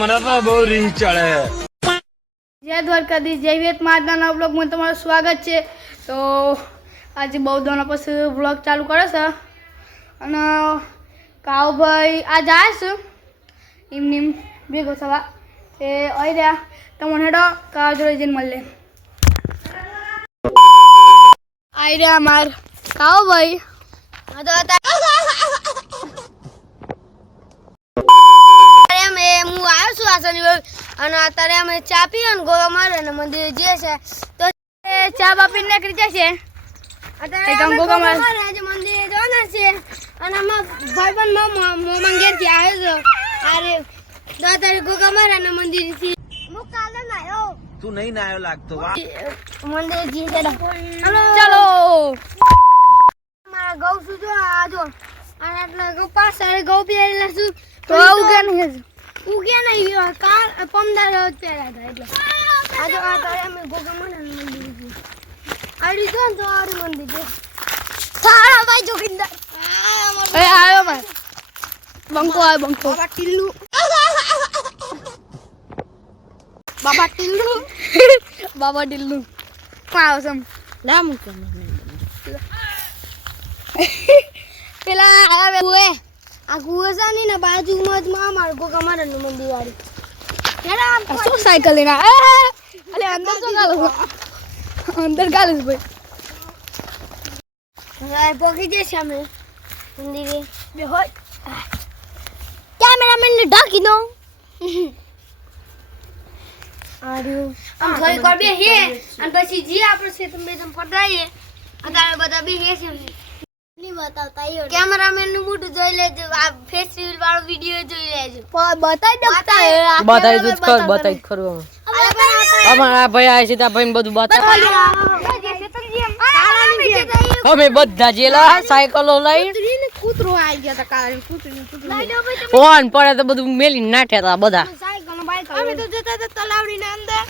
મને તો બહુ રીહ ચડે. જય દ્વારકાધીશ, જય વેત મહારાજના બ્લોગમાં તમારું સ્વાગત છે. તો આજે બહુ દોના પછી બ્લોગ ચાલુ કરે છે અને કાવભાઈ આ જાય છે એમની ભેગો થવા એ આવી રહ્યા તમને હેડો કાવ જોડે જઈને મળે. આવી રહ્યા માર કાવભાઈ. હું આવ્યો છું આ શનિવાર અને અત્યારે અમે ચા પીએ ને ગોવા મારે ને મંદિર જે છે તો ચા બાપી નીકળી જશે. અત્યારે ગોગા મારે આજે મંદિરે જવાના છે અને આમાં ભાઈબંધ મોમાં ઘેરથી આવ્યો છે. અરે અત્યારે ગોગા મારા ના મંદિર થી હું કાલે નાયો. તું નહીં નાયો લાગતો. મંદિર જી ચલો મારા ગૌ શું જો આ જો અને એટલે ગૌ પાછળ ગૌ પહેરેલા છું તો ઉગે નહીં ઉગે નહીં કાલ પમદાર પહેર્યા હતા એટલે આજે આ તારે અમે ગોગા મારા મંદિર આડી જો તો આડી મંદિર છે સારા ભાઈ જોગિંદર એ આયો માર બંકો આયો બંકો બાબા ટીલ્લુ બાબા ટીલ્લુ આવો સમ લા મુક પેલા આવે કુએ આ કુવાસાની ને બાજુમાં જ માર ગોગા મારાનું મંદિર વાળી કેરા શું સાયકલ લેના અલે અંદર તો ગાલો અંદર ગાલો ભાઈ પોકી જે સામે મંદિરે બે હોય કેમેરામેન ને ઢાકી દો આર્યો આમ થોડી વાર બે હે અને પછી જી આપણે છે તમે તમ પડાઈએ અત્યારે બધા બે હે છે ની બતાવતા યો કેમેરામેન નું મોઢું જોઈ લેજો આ ફેસ્ટિવલ વાળો વિડિયો જોઈ લેજો બતાઈ દઉં બતાઈ દઉં કર બતાઈ ખરું અમારા ભાઈ આય છે તા ભાઈ બધું બતાવ અમે બધા જેલા સાયકલો લઈ કૂતરો આવી ગયા તા કાળી કૂતરી ફોન પડે તો બધું મેલી નાઠ્યા તા બધા સાયકલ બાઈક અમે તો જતા હતા તલાવડી ને અંદર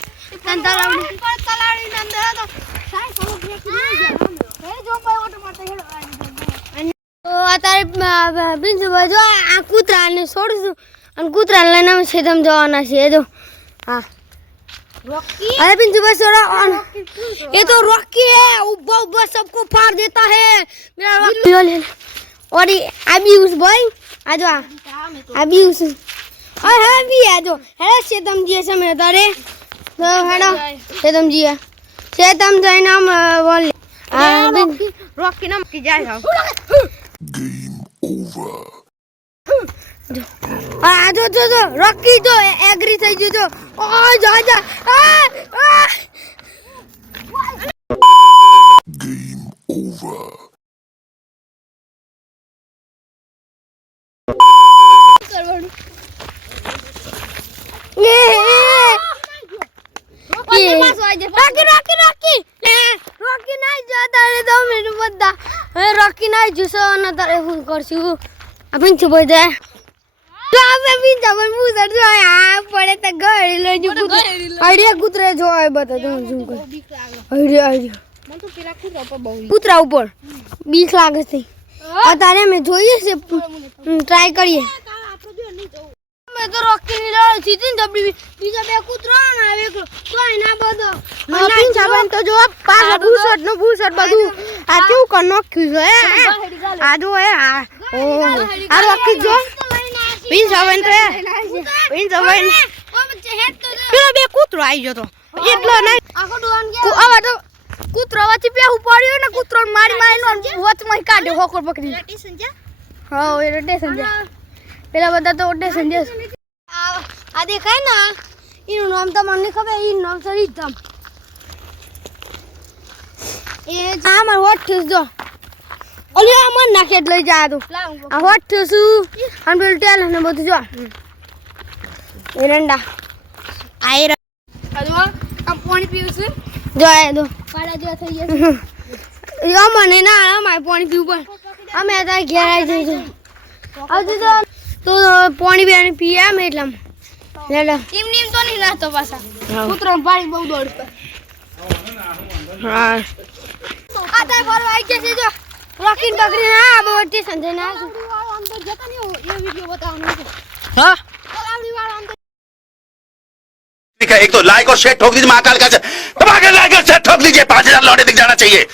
તલાવડી પર તલાવડી ને અંદર તો સાયકલ ફેંકી દીધી હે જો ભાઈ ઓટો મારતા હેડો તો અત્યારે બિંજુ જો આ કૂતરાને છોડશું અને કૂતરા લઈને અમે છેદમ જવાના છે જો હા रॉकी अरे बिंजू बस ये तो रॉकी है उब्बा उब्बा सबको फाड़ देता है मेरा रॉकी और अभी उस भाई आ जाओ अभी उस और है भी आ जाओ है सेतम जी समय तारे तो हेडो सेतम जी है सेतम जाए नाम बोल रॉकी नाम की जाए गेम ओवर आ जो जो जो रॉकी जो एग्री થઈ ગયો જો ઓ જા જા ગેમ ઓવર. કરવાનું રોકી રોકી રોકી રોકી નહીં જતા રે 2 મિનિટ બધા રોકી નહીં જુસો ને તારે હું કરશું આપણ છું બોલે તો હવે બી જમન મુસર જો આ પડે તો ગળી લેજો આડિયા કૂતરે જો આ બતા જો ઝૂમ કર આડિયા આડિયા મને તો પેલા કૂતરા પર બહુ કૂતરા ઉપર બીક લાગે છે આ તારે મે જોઈએ છે ટ્રાય કરીએ મે તો રોકી ની લડે સીધી દબડી બીજા બે કૂતરા ના આવે એકલો તો એના બધો મને સાબન તો જો પાછો ભૂસટ નો ભૂસટ બધું આ કેવું કર નાખ્યું છે આ જો આ આ રોકી જો પિન સાબન તો પિન સાબન પેલો બે કૂતરો આવી ગયો તો એટલો નહીં આખો ડોન ગયા આવા તો કૂતરો વચ્ચે બે ઉપાડ્યો ને કૂતરો મારી મારીનો વચમાં કાઢ્યો હોકર પકડી સ્ટેશન જા હા એ સ્ટેશન જા પેલા બધા તો સ્ટેશન જા આ દેખાય ને એનું નામ તો મને ખબર એનું નામ છે રીતમ એ આ માર હોટ જો ઓલી આ મન નાખે લઈ જા તો આ હોટ શું અને પેલું ટેલ ને બધું જો એરંડા આયર આજો આ પાણી પીવું છું જો આ દો પાડા જો થઈ ગયા યો મને ના મારે પાણી પીવું પણ અમે આ ઘેર આવી જઈશું આવજો તો પાણી બેણી પીએ અમે એટલામાં લેડો ટીમ નીમ તો નહીં લાતો પાછા કૂતરો પાણી બહુ દોડતો હા આ તાર ફરવા આવી જશે જો રોકીન પકડીને આ બહુ સ્ટેશન જઈને આવશું અંદર જતા નહીં એ વિડિયો બતાવવાનો હા लाइक है, एक तो लाइक और शेयर ठोक दीजिए महाकाल का, दबा के लाइक और शेयर ठोक दीजिए, 5000 लौटे दिख जाना चाहिए।